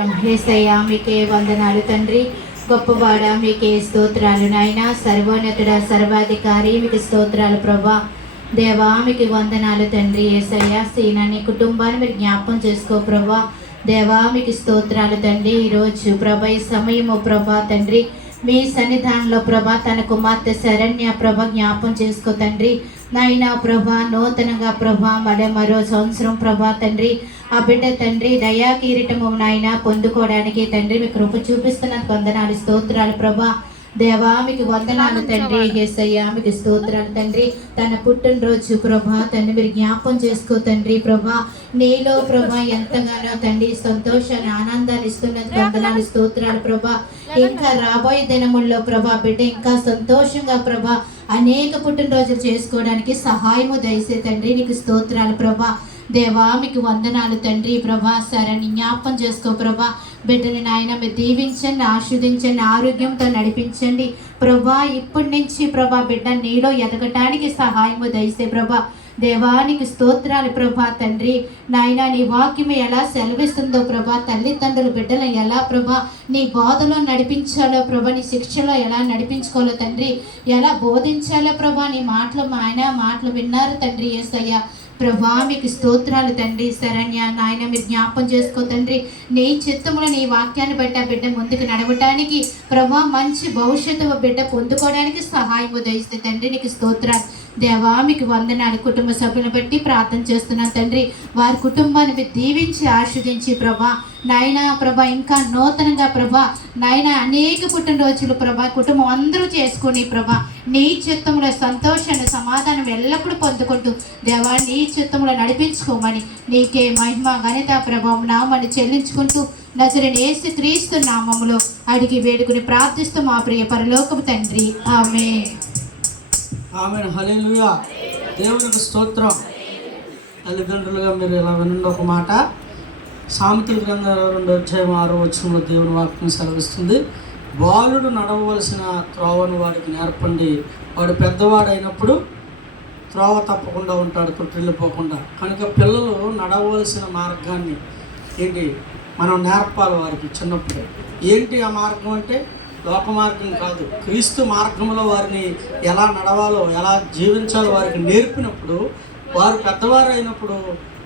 యేసయ్యా మీకే వందనాలు తండ్రి. గొప్పవాడ మీకే స్తోత్రాలు నాయన. సర్వోన్నతుడ సర్వాధికారి మీకు స్తోత్రాలు ప్రభా. దేవా మీకు వందనాలు తండ్రి. యేసయ్యా సీనాని కుటుంబాన్ని మీరు జ్ఞాపకం చేసుకో ప్రభా. దేవా మీకు స్తోత్రాలు తండ్రి. ఈరోజు ప్రభా ఈ సమయము ప్రభా తండ్రి మీ సన్నిధానంలో ప్రభా తన కుమార్తె శరణ్య ప్రభ జ్ఞాపం చేసుకో తండ్రి. నాయన ప్రభా నూతనంగా ప్రభా మరో సంవత్సరం ప్రభా తండ్రి ఆ బిడ్డ తండ్రి దయా కిరీటము నాయన పొందుకోవడానికి తండ్రి మీకు కృప చూపిస్తున్న వందనాలు స్తోత్రాలు ప్రభా. దేవా మీకు వందనాలు తండ్రి. యేసయ్యా మీకు స్తోత్రాలు తండ్రి. తన పుట్టినరోజు ప్రభా తండ్రి మీరు జ్ఞాపం చేసుకో తండ్రి ప్రభా. నీలో ప్రభా ఎంతగానో తండ్రి సంతోషాన్ని ఆనందాన్ని ఇస్తున్నది వందనాలు స్తోత్రాలు ప్రభా. ఇంకా రాబోయే దినముల్లో ప్రభా బిడ్డ ఇంకా సంతోషంగా ప్రభా అనేక పుట్టినరోజులు చేసుకోవడానికి సహాయము దయచే తండ్రి నీకు స్తోత్రాలు ప్రభా. దేవా మీకు వందనాలు తండ్రి ప్రభా. సరని జ్ఞాపం చేసుకో ప్రభా. బిడ్డని నాయన మీరు దీవించండి, ఆశీర్వదించండి, ఆరోగ్యంతో నడిపించండి ప్రభా. ఇప్పటి నుంచి ప్రభా బిడ్డ నీలో ఎదగటానికి సహాయము దయచే ప్రభా. దేవానికి స్తోత్రాలు ప్రభా తండ్రి. నాయన నీ వాక్యం ఎలా సెలవిస్తుందో ప్రభా. తల్లిదండ్రులు బిడ్డలు ఎలా ప్రభా నీ బోధలో నడిపించాలో ప్రభా. నీ శిక్షలో ఎలా నడిపించుకోవాలో తండ్రి, ఎలా బోధించాలో ప్రభా. నీ మాటలు ఆయన మాటలు విన్నారు తండ్రి. యేసయ్యా ప్రభా మీకు స్తోత్రాలు తండ్రి. శరణ్య నాయన మీరు జ్ఞాపం చేసుకో తండ్రి. నీ చిత్తములో నీ వాక్యాన్ని బట్టి ఆ బిడ్డ ముందుకు నడవటానికి ప్రభా మంచి భవిష్యత్తు బిడ్డ పొందుకోవడానికి సహాయము దయస్తే తండ్రి నీకు స్తోత్రాలు. దేవా మీకు వందనాలు. కుటుంబ సభ్యులను బట్టి ప్రార్థన చేస్తున్నాను తండ్రి. వారి కుటుంబాన్ని మీరు దీవించి ఆస్వాదించి ప్రభా. నాయన ప్రభా ఇంకా నూతనంగా ప్రభా నాయన అనేక పుట్టినరోజులు ప్రభా కుటుంబం అందరూ చేసుకుని ప్రభా నీ చిత్తంలో సంతోషాన్ని సమాధానం ఎల్లప్పుడూ పొందుకుంటూ దేవా నీ చిత్తంలో నడిపించుకోమని నీకే మహిమ ఘనత ప్రభావం నామని చెల్లించుకుంటూ నజరేయుడైన యేసు క్రీస్తు నామములో అడిగి వేడుకుని ప్రార్థిస్తూ మా ప్రియ పరలోకపు తండ్రి ఆమేన్. ఆమేన్. హల్లెలూయా. దేవునికి స్తోత్రం. తల్లిదండ్రులుగా మీరు ఇలా వినండి ఒక మాట. సామెతల గ్రంథం 2:6 దేవుని వాక్యం సెలవిస్తుంది. బాలుడు నడవవలసిన త్రోవను వాడికి నేర్పండి, వాడు పెద్దవాడైనప్పుడు త్రోవ తప్పకుండా ఉంటాడు, తొట్టిల్లిపోకుండా. కనుక పిల్లలు నడవలసిన మార్గాన్ని ఏంటి మనం నేర్పాలి వారికి చిన్నప్పుడే. ఏంటి ఆ మార్గం అంటే లోక మార్గం కాదు, క్రీస్తు మార్గంలో వారిని ఎలా నడవాలో ఎలా జీవించాలో వారికి నేర్పినప్పుడు వారు పెద్దవారు అయినప్పుడు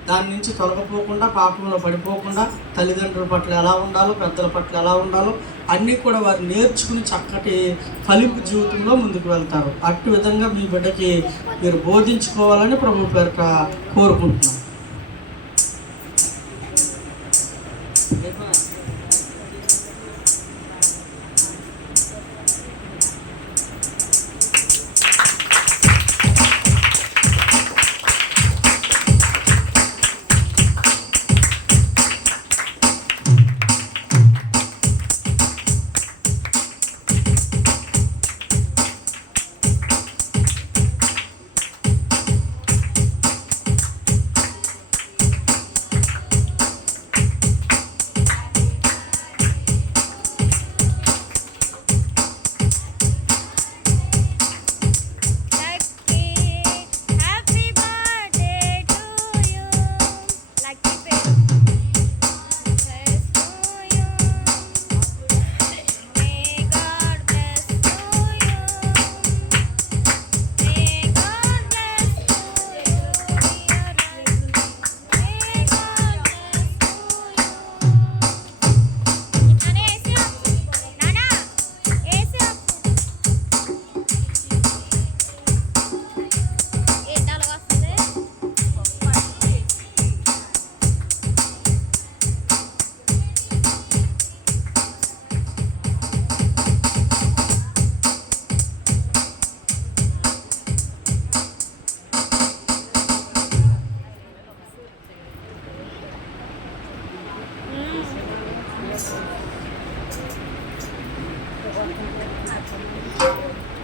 దాని నుంచి తొలగిపోకుండా పాపంలో పడిపోకుండా తల్లిదండ్రుల పట్ల ఎలా ఉండాలో పెద్దల పట్ల ఎలా ఉండాలో అన్నీ కూడా వారు నేర్చుకుని చక్కటి ఫలింపు జీవితంలో ముందుకు వెళ్తారు. అట్టి విధంగా మీ బిడ్డకి మీరు బోధించుకోవాలని ప్రభు పేరిట కోరుకుంటున్నాం.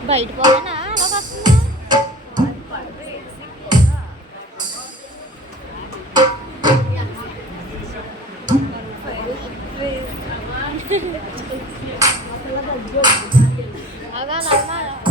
బయట పోవానా అలా వస్తుందా? అలా